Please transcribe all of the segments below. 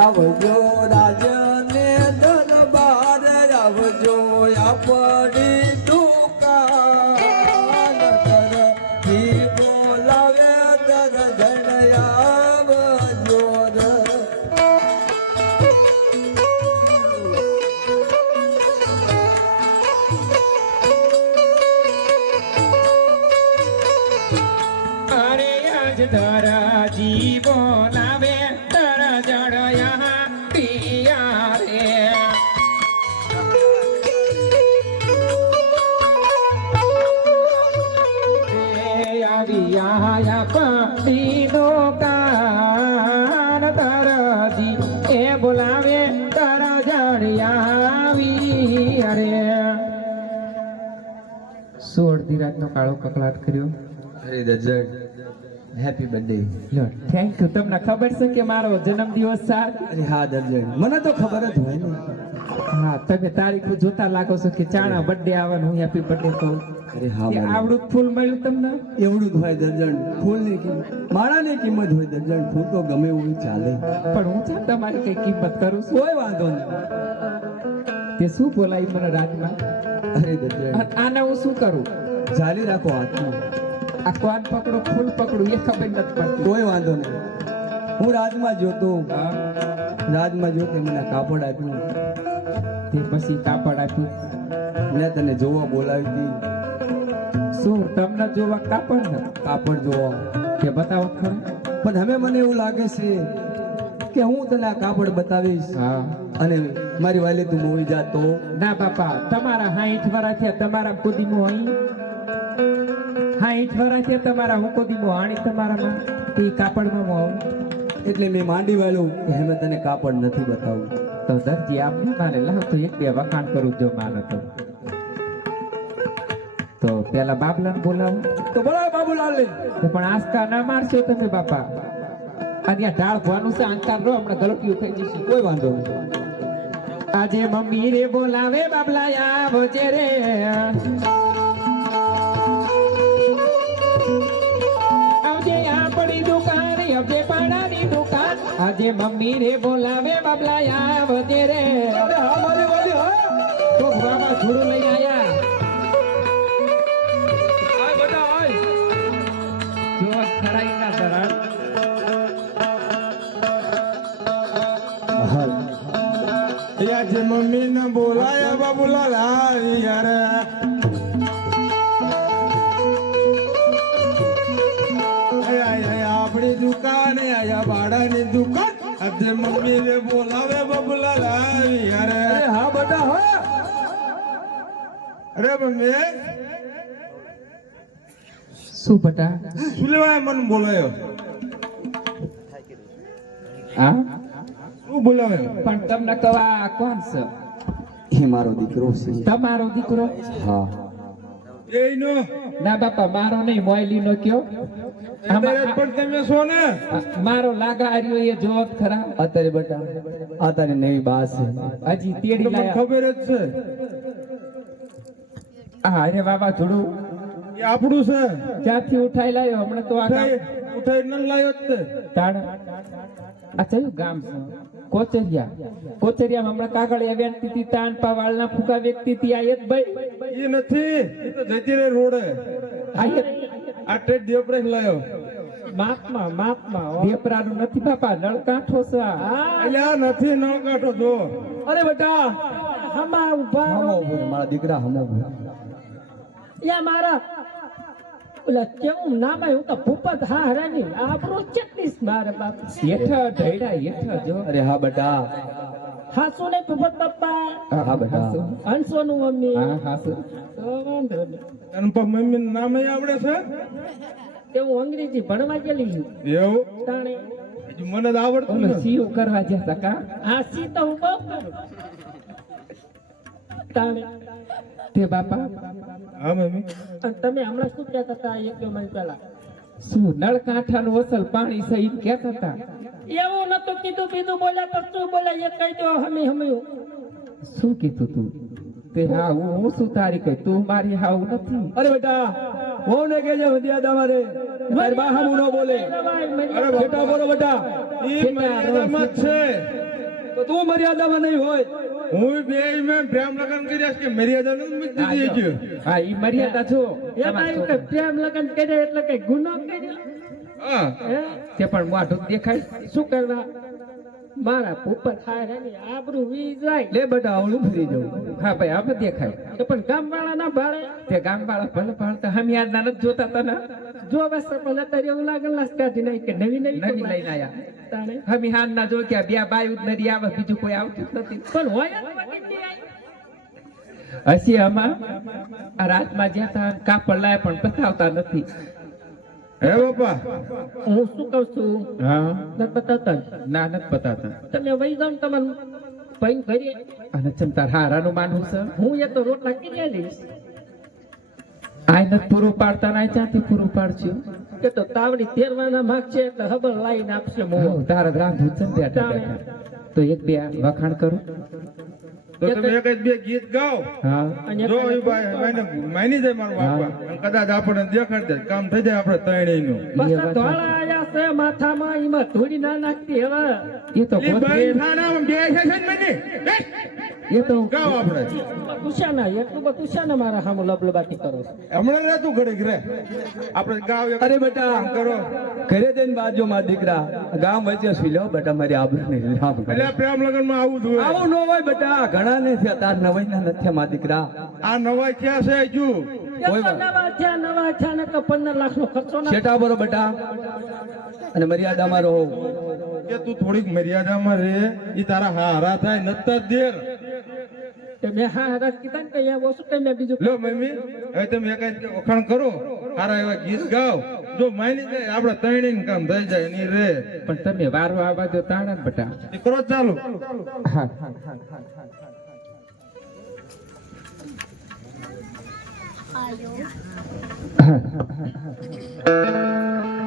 આવજો રાજને દરબાર આવજો આપણી દુકાન ઘરથી બોલાવે દરજણ આવજો રે. અરે આજ ધરાજી બોલાવે દરજણ યહાં પિયા રે. આવ્યા પડી દુકાન દરજી એ બોલાવે દરજણ આવી રે. 16 રાતનો કાળો કકળાટ કર્યો. અરે દરજણ હેપી બર્થડે. Thank you. તમને ખબર છે કે મારો જન્મદિવસ છે આજ? અરે હા દરજણ મને તો ખબર જ હોય ને. હા, તમે તારીખ જોતા લાગો છો કે ચાણા બર્થડે આવવાનું, હું હેપી બર્થડે કહું. અરે હા કે મારી. આવડું જ ફૂલ મળ્યું તમને? એવડું જ હોય દરજણ. ફૂલની કિંમત માળાની કિંમત હોય દરજણ. ફૂલ તો ગમે એવું ચાલે. પણ હું છે તમારી કઈ કિંમત કરું છું? કોઈ વાંધો નહીં. તે શું બોલાય મને રાજમાં? અરે દરજણ આને હું શું કરું? ચાલી રાખો હાથમાં. આ કોણ પકડું ફૂલ પકડું એ ખબર નથી પડતી. કોઈ વાંધો નહીં. હું રાજમાં જોતો હા, રાજમાં જોતે મને કાપડ આપ્યું. તે પછી કાપડ આપ્યું. મેં તને જોવા બોલાવી હતી. શું તમને જોવા કાપડ ને? કાપડ જોવા. કે બતાવો ખરું. પણ હવે મને એવું લાગે છે કે હું તને આ કાપડ બતાવીશ હા. અને મારી વાલી તું મોવી જા તો. ના બાપા, તમારા 60 વર્ષ થયા, તમારા કુદીમો અહીં 60 વર્ષ થયા તમારા, હું કુદીમો આણી તમારામાં તે કાપડમાં હું આવું. એટલે મેં માંડી વાળું કે હવે તને કાપડ નથી બતાવું. તો દરજી આપને મારે લાવ તો એક બે વખાણ કરું જો મારે તો પેલા બાબલાને બોલાવો. તો બોલાવ બાબુલાલ ને. તો પણ આસ્કા ના મારશો તમે બાપા. અહીંયા ઢાળ ભવાનું છે, આંકાર રો હમણાં ગલટીયું થઈ જશે. કોઈ વાંધો નહીં. આજે મમ્મી રે બોલાવે બાબલા આવજે રે. આવજે આપણી દુકાન, આવજે પાડાની દુકાન. આજે મમ્મી રે બોલાવે બાબલા આવજે રે. અરે હા મારી વાલી હા. તો બાબા છોડું લઈ આયા. આય બધા આય. જો ખરાઈ ના સરળ. આજે મમ્મી ને બોલાયા બાબુલાલ યાર. આપણી દુકાન આયા ભાડાની દુકાન. આજે મમ્મી ને બોલાવે બાબુલાલ યાર. અરે હા બધા હા. અરે મમ્મી શું બટા? શું લેવાય મને બોલાયો? હા, શું બોલાવ્યો? પણ તમને કવા કોણ છે? એ મારો દીકરો છે. તમારો દીકરો? હા. એનો ના બાપા, મારો નહીં, મોયલી નો કયો. પણ તમે છો ને? મારો લાગા આર્યો એ જોત ખરા. અત્યારે બેટા આ તારી નવી બા છે. હજી તેડી તમને લાયા. ખબર જ છે હા, અરે બાબા જોડું એ આપણું છે. ક્યાંથી ઉઠાઈ લાયો હમણાં તો આ ગામ. ઉઠાઈ ન લાયો જ તે. તાણ આ કયું ગામ છે? કોચરિયા. કોચરિયામાં હમણાં કાગળ વેચતી હતી, તાન પાવાળના ફૂકા વેચતી હતી. આ એક ભાઈ એ નથી, એ તો જતી રે રોડે. આ એક આ ટેટ દેવપ્રેસ લાયો. માપમાં દેપરાનું નથી બાપા, નળકાંઠો છે આ. એટલે આ નથી નળ કાઢો જો. અરે બેટા હમા ઉભા હમો ઉભો રહે, મારા દીકરા હમો ઉભો રહે. યા મારા ઓલા કેવું નામ આવ્યું તો ભૂપત હા હરાની આપણો ચટણીસ મારે બાપ હેઠા ઢૈડા હેઠા જો. અરે હા બેટા. હાસુ ને ભૂપત બાપા હા બેટા. હંસો નું મમ્મી હા હા સર. તો વાંધો નહીં. અને પણ મમ્મી નું નામ આવડે છે કે હું અંગ્રેજી ભણવા ગયેલી છું એવું? તાણે બીજું મને જ આવડતું ઓલો નથી. સીઓ કરવા જતા કા. હાસી તો હું બહુ કરું તાણે. તે બાપા હા મમ્મી. અને તમે હમણાં શું કહેતા હતા એક બે મહિના પહેલા? શું નળકાંઠાનું અસલ પાણી છે ઈ કહેતા હતા? એવું નતું કીધું, બીજું બોલ્યા તો શું બોલ્યા એ કહી દો. હમી શું કીધું તું? તે હા હું શું તારી કઈ, તું મારી હાવ નથી. અરે બેટા હું ને કેજે મર્યાદા મારે તારી બા હામું ન બોલે. અરે બેટા બોલો બેટા. ઈ મર્યાદામાં જ છે. તો તું મર્યાદામાં નહીં હોય. હું બે મેં પ્રેમ લગન કર્યા છે કે મર્યાદા નથી મૂકી દીધી છે. હા ઈ મર્યાદા છો એમાં એવું કે પ્રેમ લગન કર્યા એટલે કઈ ગુનો કર્યો હા હે? તે પણ મોઢું દેખાય શું કરવા મારા ઉપર થાય એની આબરૂ વી જાય લે બેટા આવડું ફરી જવું. હા ભાઈ હવે દેખાય તો પણ ગામ વાળા ના ભાડે તે ગામ વાળા ભલે ભણતા હમિયારના નથી જોતા તને જો બસ પણ અત્યારે એવું લાગે લાસ કાઢી નાખી કે નવી નવી નવી લઈને આયા તાણે હમિહાનના જો કે બે બાયું જ નરી આવે બીજું કોઈ આવતું જ નથી પણ હોય જ વગરની આઈ. હસી આમાં આ રાતમાં જ્યાં તા કાપડ લાય પણ બતાવતા નથી હે બાપા હું શું કહું છું હા નથી બતાવતા ને. ના નથી બતાવતા તમે વહી જાઓ ને તમારે ભાઈ ઘરે અને ચમતાર હારાનું માનવું છે હું એ તો રોટલા કરી લઈશ આ નથી પૂરું પાડતા ના ક્યાંથી પૂરું પાડશું કે તો તાવડી તેરવાના માગ છે એટલે હબળ લાઈને આપશે મોં. તારા રાંધું છે ને બેઠા બેઠા. તો એક બે વખાણ કરું તો તમે એક જ બે ગીત ગાઓ. હા અને જો ઈ ભાઈ માની જાય મારું બાપા અને કદાચ આપણને દેખાડ દે કામ થઈ જાય આપણે ત્રણેયનું. બસ એ આ વાત ધોળા આયા છે માથામાં એમાં ધૂળી ના નાખતી હવે એ તો ઈ ગોતરી- ભાઈ થાનામાં બે છે ને મને એ તો ગાઓ આપણે તુષાના એટલું બધું તુષાના મારા સામું લબલબાટી કરો છો. હમણાં રે તું ઘડીક રે આપણે ગાવ એક અરે બેટા કરો ઘરે જઈને બાજુ મારા દીકરા ગામ વચ્ચે સુઈ લો બેટા મારી આબરૂ નહીં લાભ કરે. એટલે પ્રેમ લગનમાં આવું જ હોય. આવું ન હોય બેટા ઘણા ને થયા તાર નવાઈ ના નથી મારા દીકરા. આ નવાઈ ક્યાં છે હજુ એ તો નવા થયા ને તો 15 લાખ નો ખર્ચો ના શેઠા બરો બેટા અને મર્યાદામાં રહો. કે તું થોડીક મર્યાદામાં રે ઈ તારા હારા થાય નતર દેર. તે મેં હા હરાજ કીધા ને કે યાર ઓછું કઈ મેં બીજું લો મમ્મી હવે તમે એક જ વખાણ કરો સારા એવા ગીત ગાઓ જો માની જાય આપણે ત્રણેયનું કામ થઈ જાય એની રે પણ તમે વારો આવવા દો તાણા ને બટા એ કરો ચાલુ હા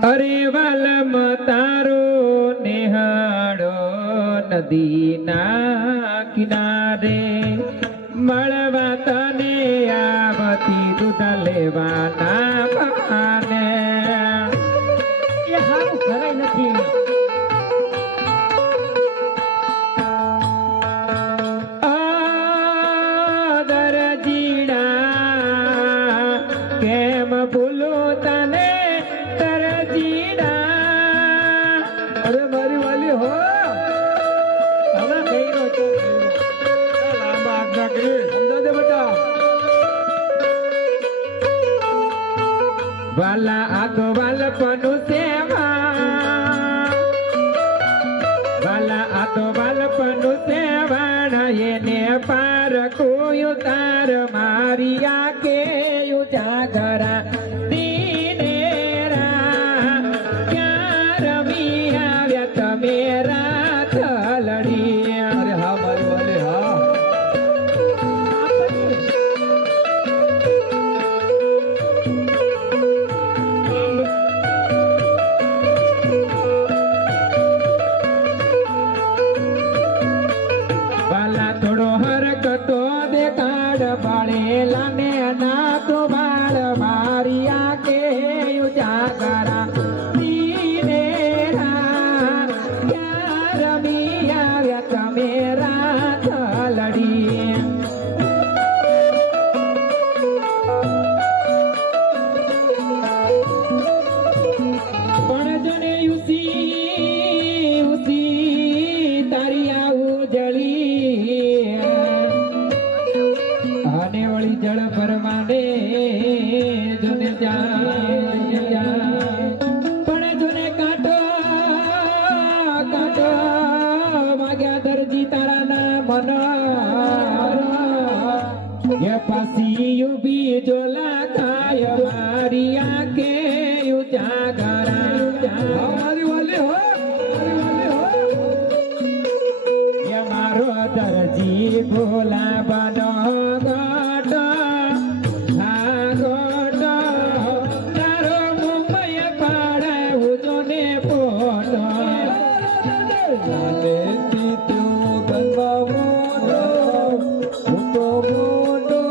અરે વાલમ તારો નેહાડો નદીના કિનારે મળવા તને આવતી દૂધ લેવાના બહાને એ હારું ઘરે નથી કેમ ભૂલો તને તરજીડા અરે મારી વાલી હો હવે કઈરો તો લાંબા હાથ ના કરી સમજા દે બેટા. વાલા આગો વાલપનું સેવા વાલા આગો વાલપનું સેવાણ એને પાર કોઈ તાર મારિયા કે ઉજાગરા દીનેરા ક્યાં રમી આવ્યા તમે રાત લડી અરે હા મારી વાલી હા. વાલા થોડો હરકતો દેખાડ બાળેલા ને ના તો બાળ મારિયા કે ઉજાગરા દીનેરા ક્યાં રમી આવ્યા તમે રાત લડી પણ જને ઉસી તારી આવું જળી આને વળી જળ ભરવાને જોને જાય પણ જોને કાંટો કાંટો માગ્યા દરજી તારા ના મન એ પાસી ઉભી જોલા ખાય મારી આંખે ઉજાગરા હા મારી વાલી હો મારી વાલી હો. એ મારો દરજી ભોલા બનો ગોટો હા ગોટો તારો મુંબઈ પાડે ઉજોને પોટો જાનેથી તું ગંગા મોટો, હું તો મોટો,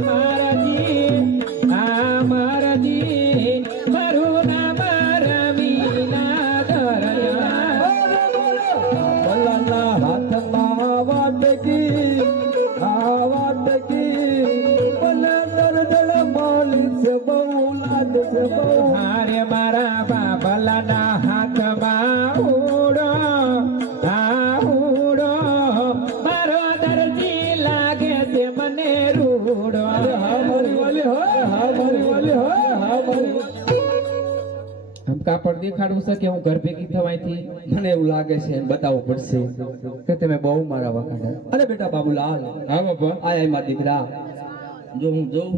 મારજી આ મારજી મારું નામ રમીના ધરયા ભલાના હાથમાં વાટકી આ વાટકી ભલા દર્દળ માલિક છે બહુ લાડ છે બહુ મારે મારા બાબલાના હાથમાં ઉડો મારો દરજી લાગે છે મને રૂડો હા મારી વાલી હો હા મારી વાલી હો હા મારી આમ કાપડ દેખાડવું છે કે હું ઘર ભેગી થવાયથી મને એવું લાગે છે બતાવવું પડશે કે તમે બહુ મારા વખાણ અરે બેટા બાબુલાલ હા બાપા આય મારા દીકરા જો હું જોઉં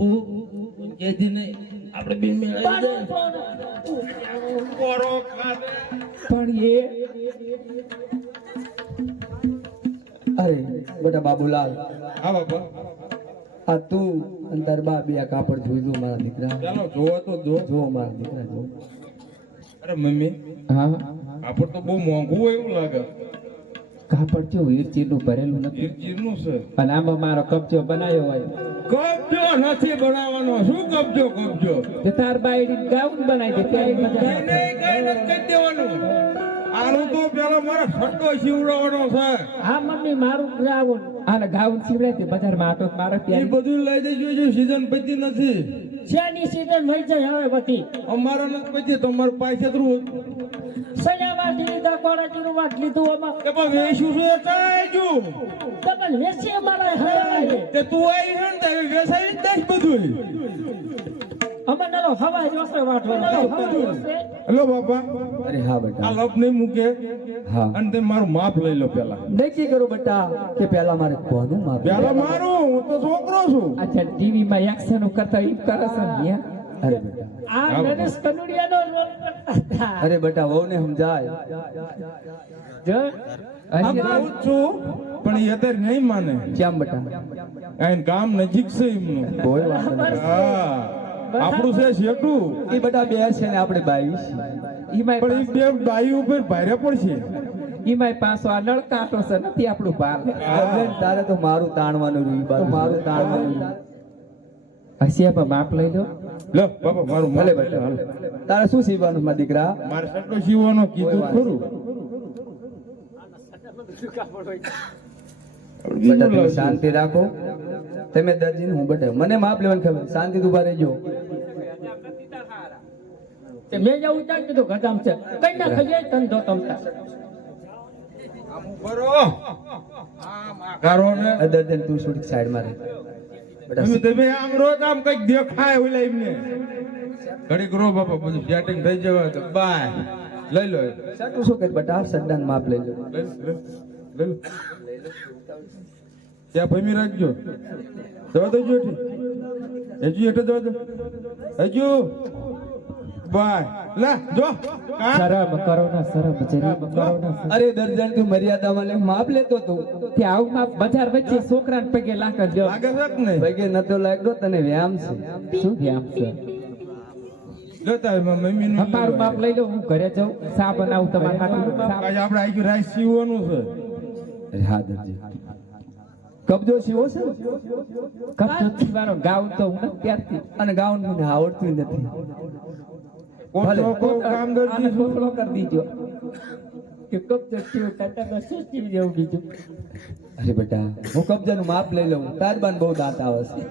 કેથી નહીં આપણે બે મેળવી પણ એ અરે બેટા બાબુલાલ હા બાપા આ તું અને તાર બા બે આ કાપડ જોઈ જો મારા દીકરા ચાલો જોવો તો જો જો મારા દીકરા જો અરે મમ્મી હા કાપડ તો બહુ મોંઘું હોય એવું લાગે કાપડ જો હીરચીરનું ભરેલું નથી ચીરનું છે અને આમાં મારો કબજો બનાવ્યો હોય કબજો નથી બનાવવાનો શું કબજો તો તાર બાયડી ગાઉન બનાવી દે ત્યારે મજા કઈ આવે. નહીં કઈ નથી કરી દેવાનું આનું તો પેલા મારે છટ્ટો શીવડાવવાનો છે હા મમ્મી મારું ગ્રાઉન્ડ આને ગાઉન સીવડાય તે બજારમાં આટો મારે એ ત્યારે બધું લઈ દેજો જો સીઝન પતી નથી શેની સીઝન થઈ જાય હવે બધી અમારા નથી પતી તમારે પાસે સજામાંથી લીધા કોળાજીનું વાત લીધું અમાર કે પણ વેચ્યું છે ચાલજો ડબલ વેચી અમારા હરાવે તે તું આવી છે ને તે વેચાઈ જ દઈશ બધું અમને તો હવા જોશે વાટવાનો હેલો બાપા અરે હા આ બેટા લપ નહીં મૂકે હા અને તે મારું માપ લઈ લો પેલા નક્કી કરો બેટા કે પહેલા મારે કોનું માપ પેલા મારું હું તો છોકરો છું અચ્છા ટીવી માં એક્શન કરતા ઈ કરે છે ને યા? અરે બેટા આ નરેશ કનુડિયાનો રોલ કરતા હતા અરે બેટા વહુને સમજાય જો આમ હજી કહું જ છું પણ એ અત્યારે નહીં માને કેમ બેટા કારણ કામ નજીક છે એમનું કોઈ વાત નથી હા આપણું છે શેઠું એ બેટા બે છે ને આપણે 22 ઈમાય પણ એ બે બાઈ ઉપર ભારે પડશે ઈમાય પાછો આ નળકાટો છે નથી આપણું બાલ બેન, તારે તો મારું તાણવાનું રહ્યું બાજુ મારું તાણવાનું હસિયા પર માપ લઈ લો લો બાપા મારું ભલે ભલે બેટા તારે શું સીવવાનું મારા દીકરા મારે શર્ટો સીવવાનો કીધું ખરું બેટા તમે શાંતિ રાખો તમે દર્જીને હું બેટા મને માપ લેવાની ખબર શાંતિ ઉભા રહેજો તે મેં જવું ત્યાં કીધું ગધામ છે કઈ ના ખજે ધંધો તમતા બરો કારો ને આ દર્જન તું થોડીક સાઈડમાં રહે બેટા તમે આમ રોજ આમ કઈક દેખાય ઓલા એમને ઘડીક રો બાપા બધું સેટિંગ થઈ જવા તો બાય લઈ લો સાટું શું કરે બેટા સડ્ડાનું માપ લઈ લો લઈ લો ત્યાં ભમી રાખજો દવા દો જોઠી હજુ હેઠો દવા દો હજુ બાય લા જો કાં? શરમ કરો ના શરમ જરી કરો ના શરમ. અરે દર્જન તું મર્યાદામાં લે માપ લેતો તું તે આવું માપ બજાર વચ્ચે છોકરાને પગે લાકર જો લાગે છે કે નહીં ભાઈ નતો લાગ્યો તને વ્યાયામ છે શું ધ્યાન છે લો તારે મમ્મી નું અમારું માપ લઈ લો હું ઘરે જાઉં સા બનાવું તમારા માટે સા આજે આપણે આખી રાઈસ સીવવાનું છે અરે હા દર્જી કબજો સીવો છે કબજો છીવાનો ગાઉન તો હું નથી પહેરતી અને ગાઉન મને આવડતું નથી કોણ છોકરો કામ આને કરતી ખોખલો કરી દીજો કે કબજો થયો ટાટા બસ જેવું બીજું અરે બેટા હું કબજાનું માપ લઈ લઉં તારબાન બહુ દાંત આવે છે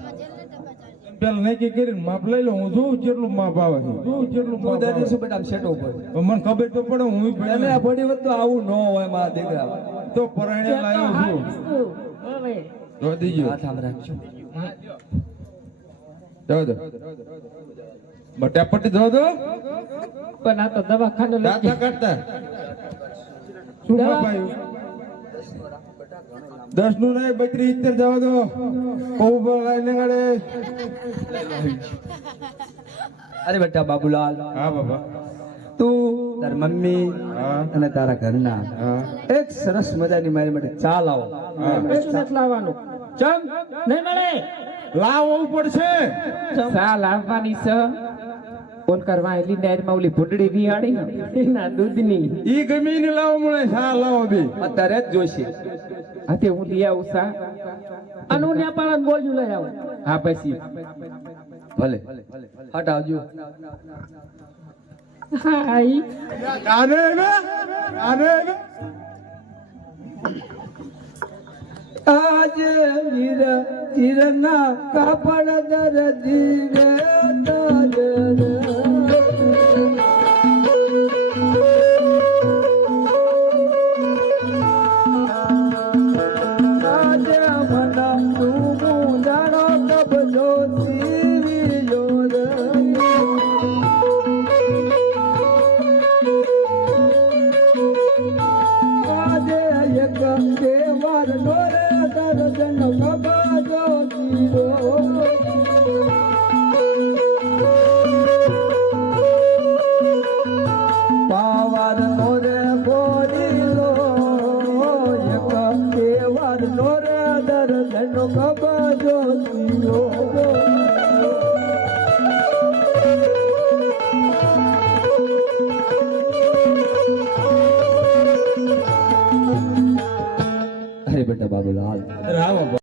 પેલા નક્કી કરીને માપ લઈ લો હું જોઉં જેટલું માપ આવે છે જોઉં જેટલું હું માપ દર્જી આવે છું બેટા આમ શેટો ઉપર પણ મને ખબર તો પડે હું અને આ ફરી વખત તો આવું ન હોય મારા દીકરા તો પરાણે લાવ્યો છું હવે જો દીજો હાથ આમ રાખજો જવા દો બટા પટ્ટી જવા દો પણ આ તો દવાખાને લઈ દાંતા કાઢતા શું દવા- માપ આવ્યું 10 નું નહીં 32 70 જવા દો કોણ લઈને ગાડે અરે બેટા બાબુલાલ હા બાબા તું તાર મમ્મી હા અને તારા ઘરના હા એક સરસ મજાની મારી માટે ચા લાવો હા. કશું નથી લાવવાનું ચમ નહીં મળે લાવવું પડશે સા લાવવાની છે ફોન કરવા એલી ડાયરમાં ઓલી ભૂંડડી વિહાડી ને એના દૂધની ઈ ગમી ને લાવો મળે શા લાવો બે અત્યારે જ જોઈશે હાથે હું લઈ આવું સા અનુ ને પાડન બોલજો લઈ આવો હા પછી ભલે હટાવજો હા ઈ આને ને આને ને આજે હીરના કાપડ દરજી રે આજે મના તું જાણો કબજો સીવી રે આજે એક દેવાર નોરે દર્શન કબાજો જીરો પાવાર નોરે બોલીલો એક દેવાર નોરે દર્શન કબાજો જીરો અરે બેટા બાબુલાલ રામ